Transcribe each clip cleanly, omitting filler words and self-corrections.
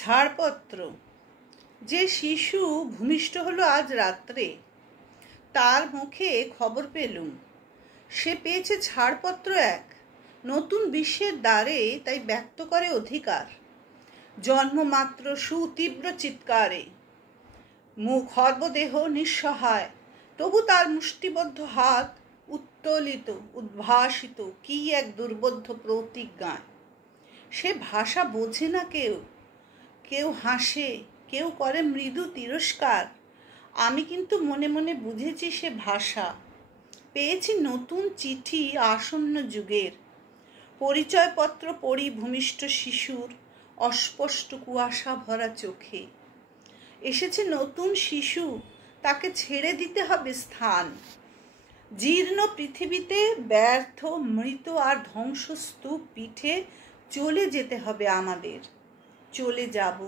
ছাড়পত্র। যে শিশু ভূমিষ্ঠ হলো আজ রাত্রে, তার মুখে খবর পেলুম সে পেয়েছে ছাড়পত্র এক নতুন বিশ্বের দ্বারে, তাই ব্যক্ত করে অধিকার। জন্মমাত্র সুতীব্র চিৎকারে মুখ সর্বদেহ নিঃসহায়, তবু তার মুষ্টিবদ্ধ হাত উত্তোলিত উদ্ভাসিত কি এক দুর্বোধ্য প্রতিজ্ঞায়। সে ভাষা বোঝে না কেউ, কেউ হাসে, কেউ করে মৃদু তিরস্কার। আমি কিন্তু মনে মনে বুঝেছি সে ভাষা। পেয়েছি নতুন চিঠি আসন্ন যুগের, পরিচয়পত্র পড়ি ভূমিষ্ঠ শিশুর অস্পষ্ট কুয়াশা ভরা চোখে। এসেছে নতুন শিশু, তাকে ছেড়ে দিতে হবে স্থান। জীর্ণ পৃথিবীতে ব্যর্থ মৃত আর ধ্বংসস্তূপ পিঠে চলে যেতে হবে আমাদের। চলে যাব,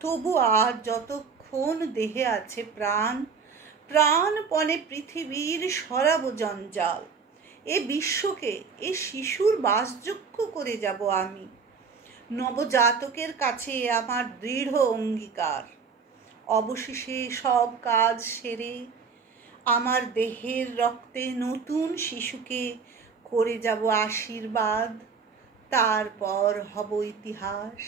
তবু আর যতক্ষণ দেহে আছে প্রাণ, প্রাণপণে পৃথিবীর সরাব জঞ্জাল। এ বিশ্বকে এ শিশুর বাসযোগ্য করে যাব আমি। নবজাতকের কাছে আমার দৃঢ় অঙ্গীকার। অবশেষে সব কাজ সেরে আমার দেহের রক্তে নতুন শিশুকে করে যাব আশীর্বাদ। তারপর হব ইতিহাস।